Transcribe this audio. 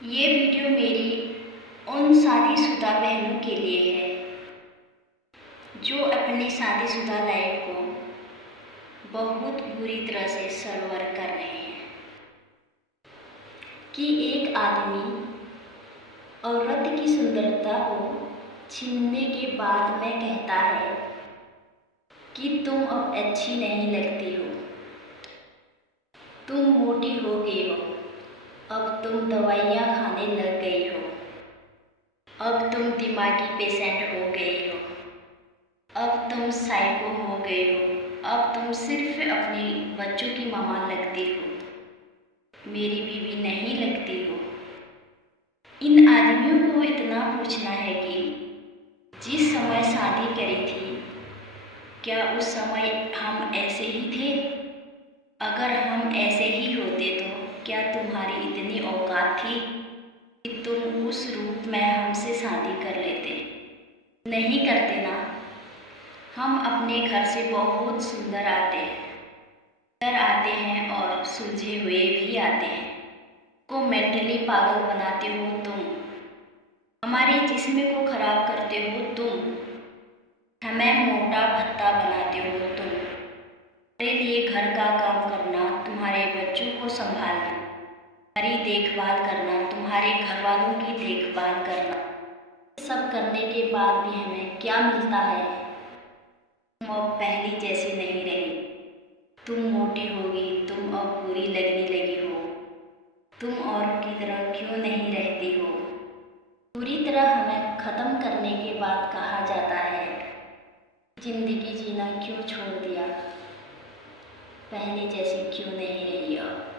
ये वीडियो मेरी उन शादीशुदा बहनों के लिए है जो अपनी शादीशुदा लाइफ को बहुत बुरी तरह से सर्वर कर रहे हैं कि एक आदमी औरत की सुंदरता को छीनने के बाद में कहता है कि तुम अब अच्छी नहीं लगती हो, तुम मोटी हो गई हो, अब तुम दवाइयाँ खाने लग गई हो, अब तुम दिमागी पेशेंट हो गई हो, अब तुम साइको हो गई हो, अब तुम सिर्फ अपने बच्चों की मामा लगती हो, मेरी बीवी नहीं लगती हो। इन आदमियों को इतना पूछना है कि जिस समय शादी करी थी क्या उस समय हम ऐसे ही थे? अगर हम ऐसे ही होते तो क्या तुम्हारी इतनी औकात थी कि तुम उस रूप में हमसे शादी कर लेते? नहीं करते ना। हम अपने घर से बहुत सुंदर आते हैं और सुलझे हुए भी आते हैं। को मेंटली पागल बनाते हो तुम, हमारे जिस्म को खराब करते हो तुम, हमें मोटा भत्ता बनाते हो तुम, मेरे लिए घर का काम करना, तुम्हारे बच्चों को संभालना, तुम्हारी देखभाल करना, तुम्हारे घर वालों की देखभाल करना, सब करने के बाद भी हमें क्या मिलता है? तुम अब पहली जैसी नहीं रही, तुम मोटी होगी, तुम अब बुरी लगने लगी हो, तुम औरों की तरह क्यों नहीं रहती हो? पूरी तरह हमें ख़त्म करने के बाद कहा जाता है जिंदगी जीना क्यों छोड़ दिया, पहले जैसी क्यों नहीं रही अब?